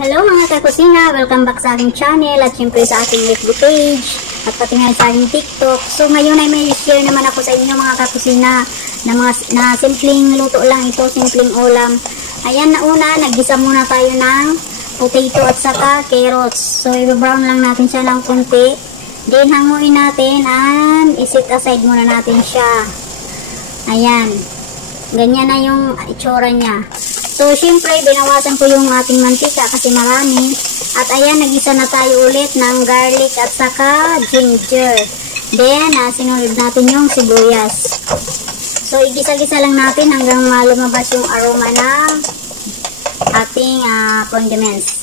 Hello mga kakusina! Welcome back sa aking channel at syempre sa aking FB page at pati nga sa aking TikTok. So ngayon ay may share naman ako sa inyo mga kakusina na simpleng luto lang ito, simpleng ulam. Ayan, na una, naggisa muna tayo ng potato at saka carrots. So i-brown lang natin siya ng konti. Then hanguin natin and iset aside muna natin siya. Ayan. Ganyan na yung itsura niya. So, syempre, binawasan ko yung ating mantika kasi marami. At ayan, nagisa na tayo ulit ng garlic at saka ginger. Then, sinunod natin yung sibuyas. So, igisa-gisa lang natin hanggang lumabas yung aroma ng ating condiments.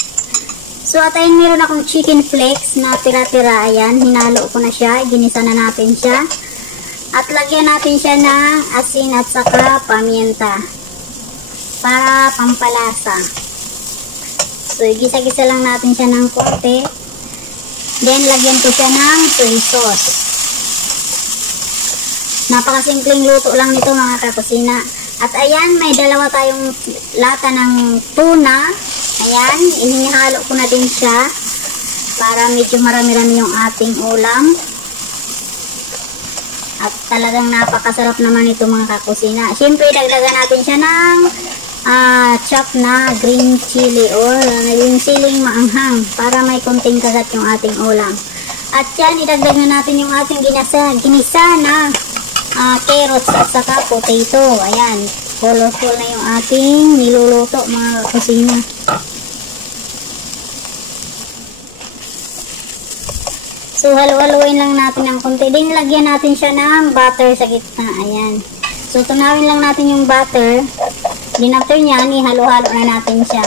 So, at ayan, meron akong chicken flakes na tira-tira. Ayan, hinalo ko na siya. Ginisa na natin siya. At lagyan natin siya ng asin at saka paminta para pampalasa. So, gisa-gisa lang natin siya ng konti. Then, lagyan ko siya ng soy sauce. Napakasimpleng luto lang nito mga kakusina. At ayan, may dalawa tayong lata ng tuna. Ayan, inihalo ko na din siya para medyo marami-rami yung ating ulam. At talagang napakasarap naman ito mga kakusina. Siyempre, dagdagan natin siya ng chop na green chili or yung siling maanghang para may konting kagat yung ating ulam. At yan, idagdag na natin yung ating ginisa na carrots at saka potato. Ayan, colorful na yung ating niluluto mga kakusina. So, halu-haluin lang natin ng konti. Din, lagyan natin siya ng butter sa gitna. Ayan. So, tunawin lang natin yung butter. Din, after nyan, ihalo-halo na natin siya.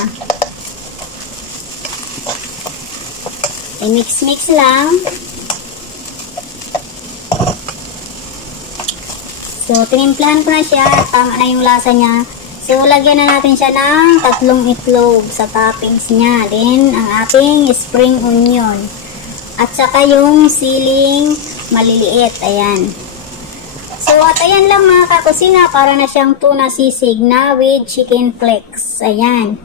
I-mix-mix lang. So, tinimplahan ko na siya. Tama na yung lasa niya. So, lagyan na natin siya ng 3 itlog sa toppings niya. Then, ang ating spring onion. At saka yung siling maliliit. Ayan. So, at ayan lang mga kakusina. Para na siyang tuna sisig na with chicken flakes. Ayan.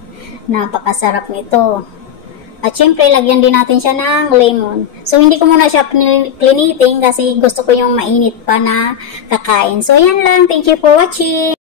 Napakasarap nito. At syempre, lagyan din natin siya ng lemon. So, hindi ko muna siya kliniting kasi gusto ko yung mainit pa na kakain. So, ayan lang. Thank you for watching.